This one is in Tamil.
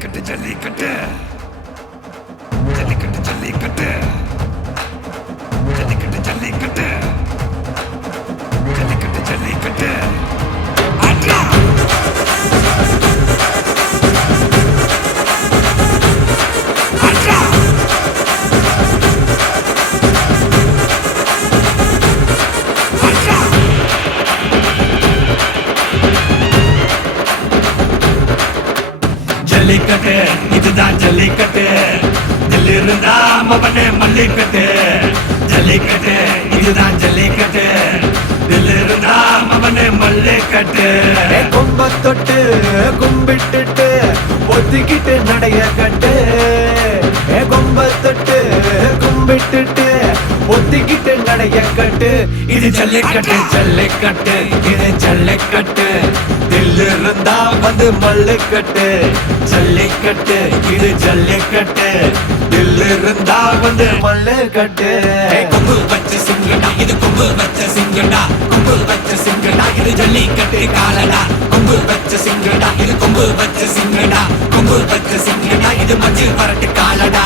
ஜல்லிக்கட்டு ஜல்லிக்கட்டு ஜல்லிக்கட்டு ஜல்லிக்கட்டு ஜல்லிக்கட்டு ஜல்லிக்கட்டு ஜல்லிக்கட்டு ஜல்லிக்கட்டு அட்ரா அட்ரா அட்ரா ஜல்லிக்கட்டு இதுதான் ஜல்லிக்கட்டு தில்லி இருந்தா மவனே மல்லிக்கட்டு ஜல்லிக்கட்டு இதுதான் ஜல்லிக்கட்டு தில்லி இருந்தா மவனே மல்லிக்கட்டு கொம்ப தொட்டு கும்பிட்டுட்டு ஒத்திக்கிட்டு நடைய கட்டு கொம்ப தொட்டு கும்பிட்டுட்டு ஒத்திக்கிட்டு நடைய கட்டு இது ஜல்லிக்கட்டு ஜல்லிக்கட்டு இது ஜல்லிக்கட்டு தில்லு இருந்தா வந்து மல்லுக்கட்டு ஜல்லிக்கட்டு இது ஜல்லிக்கட்டு தில்லு இருந்தா வந்து மல்லுக்கட்டு கொம்பு வச்ச சிங்கடா இது கொம்பு வச்ச சிங்கடா கொம்பு வச்ச சிங்கடா இது ஜல்லிக்கட்டு காலடா கொம்பு வச்ச சிங்கடா இது கொம்பு வச்ச சிங்கடா கொம்பு வச்ச சிங்கடா இது மஞ்சள் வரட்டு காலடா